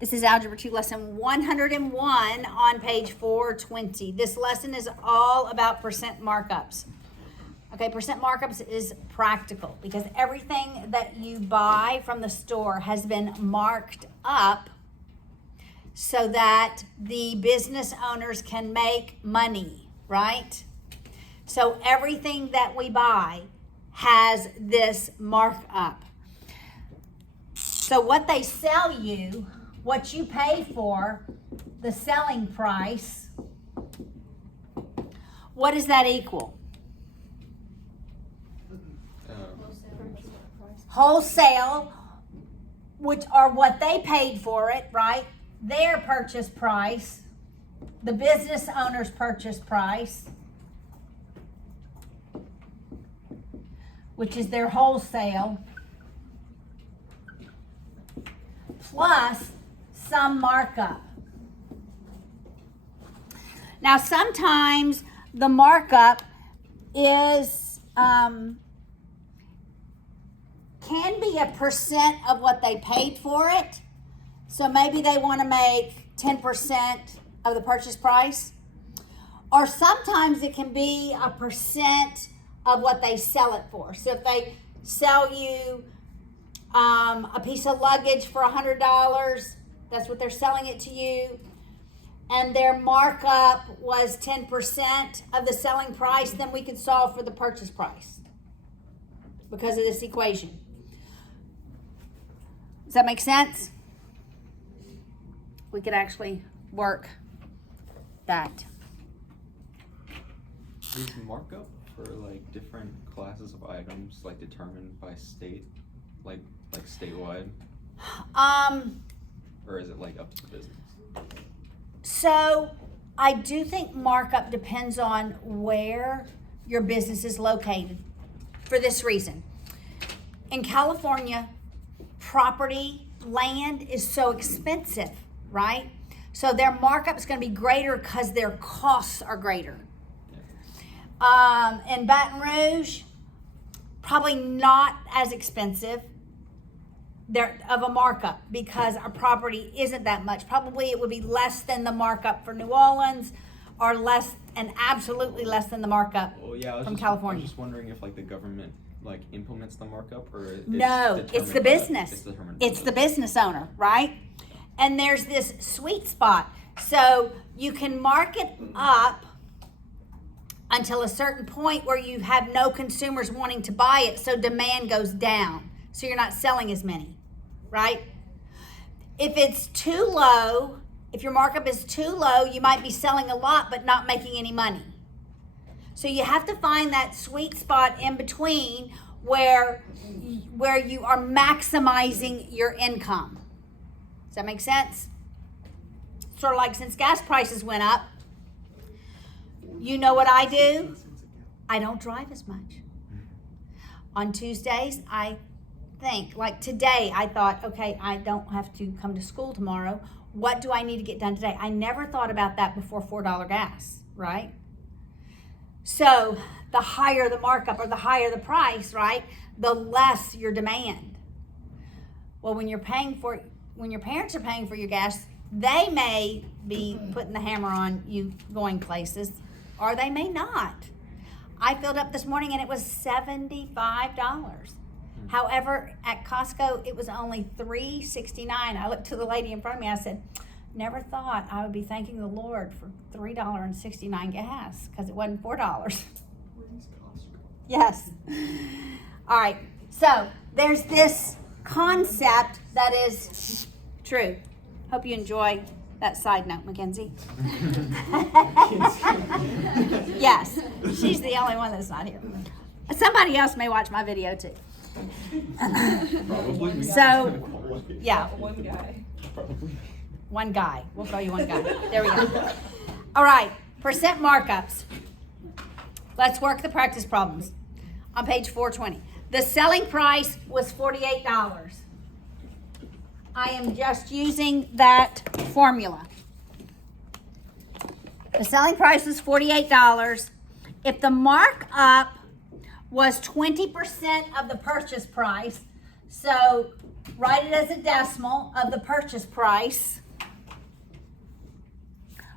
This is Algebra 2, lesson 101 on page 420. This lesson is all about percent markups. Okay, percent markups is practical because everything that you buy from the store has been marked up so that the business owners can make money, right? So everything that we buy has this markup. So what they sell you, what you pay for, the selling price, what does that equal? Wholesale, which are what they paid for it, right? Their purchase price, the business owner's purchase price, which is their wholesale, plus some markup. Now, sometimes the markup is can be a percent of what they paid for it. So maybe they want to make 10% of the purchase price. Or sometimes it can be a percent of what they sell it for. So if they sell you a piece of luggage for $100, that's what they're selling it to you, and their markup was 10% of the selling price, then we could solve for the purchase price because of this equation. Does that make sense? We could actually work that. Is markup for like different classes of items like determined by state, like statewide? Or is it like up to the business? So I do think markup depends on where your business is located for this reason. In California, land is so expensive, right? So their markup is going to be greater because their costs are greater. In Baton Rouge, probably not as expensive of a markup because our property isn't that much. Probably it would be less than the markup for New Orleans, or less, and absolutely less than the markup from California. I was just wondering if like the government like implements the markup, or it's the business. It's the business owner, right? And there's this sweet spot. So you can mark it up until a certain point where you have no consumers wanting to buy it, so demand goes down. So you're not selling as many, right? If it's too low, if your markup is too low, you might be selling a lot but not making any money. So you have to find that sweet spot in between where you are maximizing your income. Does that make sense? Sort of like since gas prices went up, you know what I do? I don't drive as much. On Tuesdays, I think, like today, I thought, okay, I don't have to come to school tomorrow. What do I need to get done today? I never thought about that before $4 gas, right? So the higher the markup or the higher the price, right, the less your demand. Well, when your parents are paying for your gas, they may be putting the hammer on you going places, or they may not. I filled up this morning and it was $75. However, at Costco, it was only $3.69. I looked to the lady in front of me. I said, never thought I would be thanking the Lord for $3.69 gas because it wasn't $4. Yes. All right. So there's this concept that is true. Hope you enjoy that side note, Mackenzie. Yes. She's the only one that's not here. Somebody else may watch my video too. Probably. So, yeah. One guy. Probably. One guy. We'll throw you one guy. There we go. All right. Percent markups. Let's work the practice problems on page 420. The selling price was $48. I am just using that formula. The selling price was $48. If the markup was 20% of the purchase price, so write it as a decimal of the purchase price.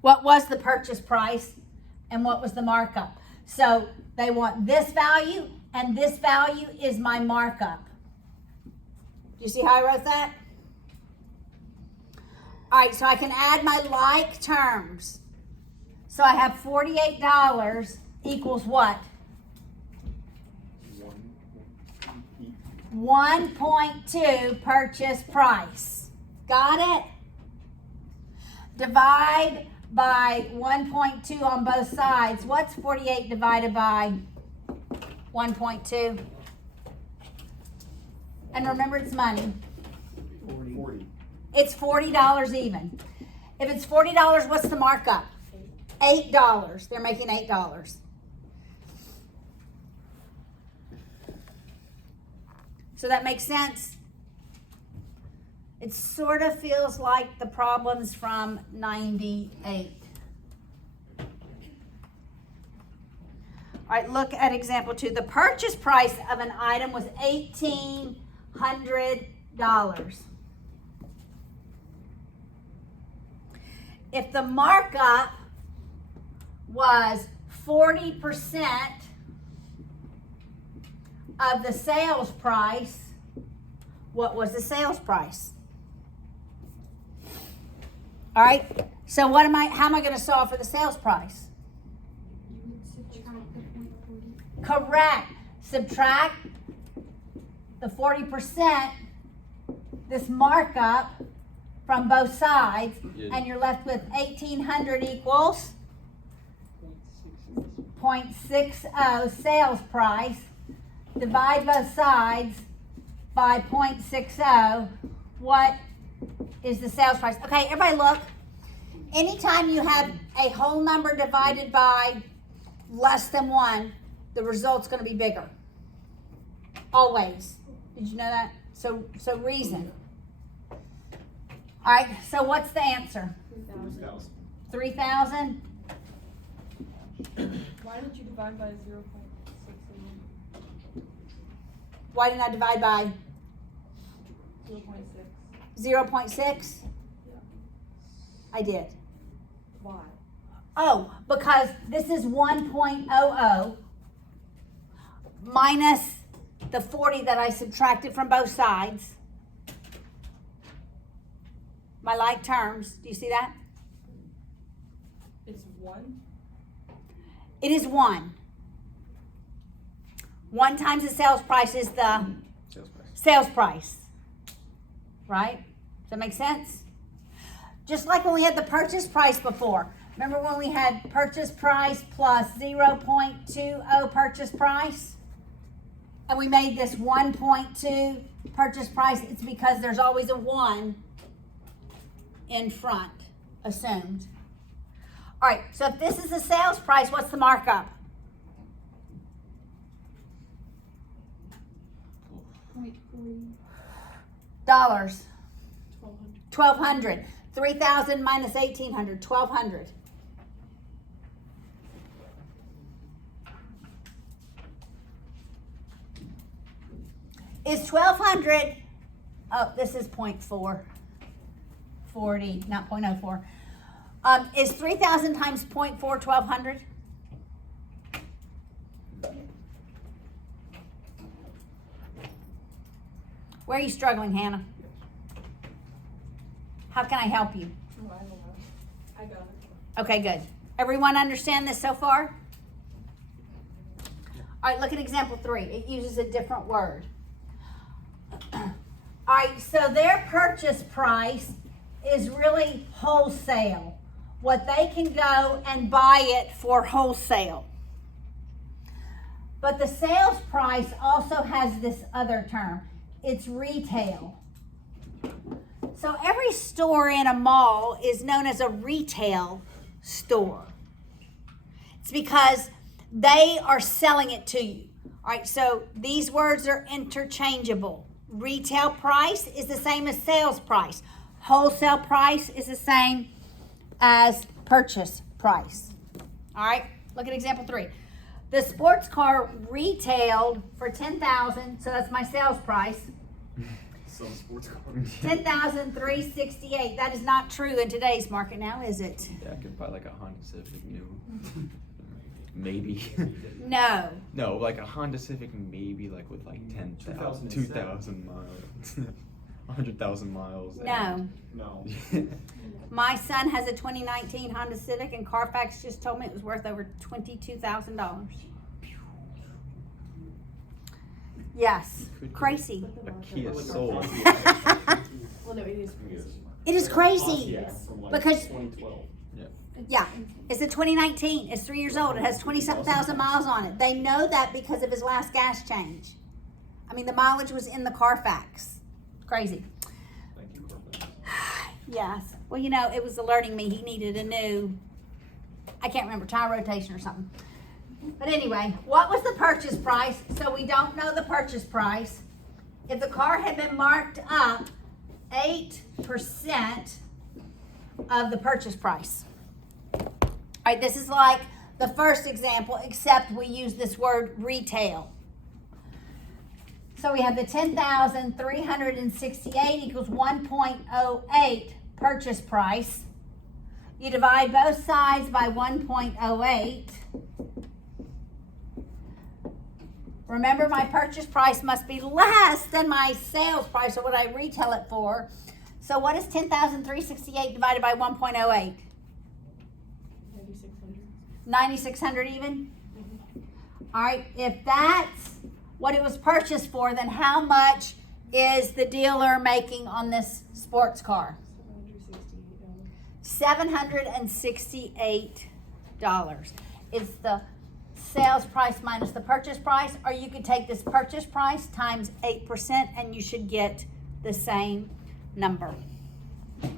What was the purchase price and what was the markup? So they want this value and this value is my markup. Do you see how I wrote that? All right, so I can add my like terms. So I have $48 equals what? 1.2 purchase price. Got it? Divide by 1.2 on both sides. What's 48 divided by 1.2? And remember, it's money. 40. It's $40 even. If it's $40, what's the markup? $8. They're making $8. So that makes sense? It sort of feels like the problems from 98. All right, look at example 2. The purchase price of an item was $1,800. If the markup was 40% of the sales price, what was the sales price? All right, so how am I going to solve for the sales price? You would subtract the 0.40. Correct. Subtract the 40%, this markup from both sides, and you're left with 1,800 equals 0.60 sales price. Divide both sides by 0.60. What is the sales price? Okay, everybody look. Anytime you have a whole number divided by less than 1, the result's going to be bigger. Always. Did you know that? So reason. All right, so what's the answer? 3,000. 3,000? Why did you divide by 0.6? Why didn't I divide by 0.6. 0.6? Yeah. I did. Why? Oh, because this is 1.00 minus the 40 that I subtracted from both sides. My like terms. Do you see that? It's 1. It is 1. 1 times the sales price is the sales price. Right? Does that make sense? Just like when we had the purchase price before. Remember when we had purchase price plus 0.20 purchase price? And we made this 1.2 purchase price. It's because there's always a 1 in front, assumed. All right, so if this is the sales price, what's the markup? 0.40. Dollars. 1,200. 1,200. 3,000 minus 1,800. 1,200. Is 1,200? Oh, this is 0.4. 40, not 0.04. Is 3,000 times 0.4 1,200? Where are you struggling, Hannah? How can I help you? Oh, I don't know. I got it. Okay, good. Everyone understand this so far? All right, look at example 3. It uses a different word. All right, so their purchase price is really wholesale. What they can go and buy it for wholesale. But the sales price also has this other term. It's retail. So every store in a mall is known as a retail store. It's because they are selling it to you. All right, so these words are interchangeable. Retail price is the same as sales price. Wholesale price is the same as purchase price. All right, look at example 3. The sports car retailed for $10,000, so that's my sales price. Some sports car. 10,368. That is not true in today's market now, is it? Yeah, I could buy like a Honda Civic new. Maybe. No. No, like a Honda Civic maybe like with like 10,000, 2,000 miles. 100,000 miles. No. No. My son has a 2019 Honda Civic, and Carfax just told me it was worth over $22,000. Yes, Could be. crazy. A Kia Soul. Well, no, it is crazy. It is crazy. Yeah, from like Because- 2012. Yeah, it's a 2019. It's 3 years old. It has 20-something thousand miles on it. They know that because of his last gas change. I mean, the mileage was in the Carfax. Crazy. Thank you, Corvette. Yes. Well, you know, it was alerting me he needed a new, I can't remember, tire rotation or something. But anyway, what was the purchase price? So we don't know the purchase price. If the car had been marked up 8% of the purchase price. All right, this is like the first example, except we use this word retail. So we have the 10,368 equals 1.08 purchase price. You divide both sides by 1.08. Remember, my purchase price must be less than my sales price or what I retail it for. So what is 10,368 divided by 1.08? 9,600 even? All right, if that's what it was purchased for, then how much is the dealer making on this sports car? $768. It's the sales price minus the purchase price, or you could take this purchase price times 8% and you should get the same number.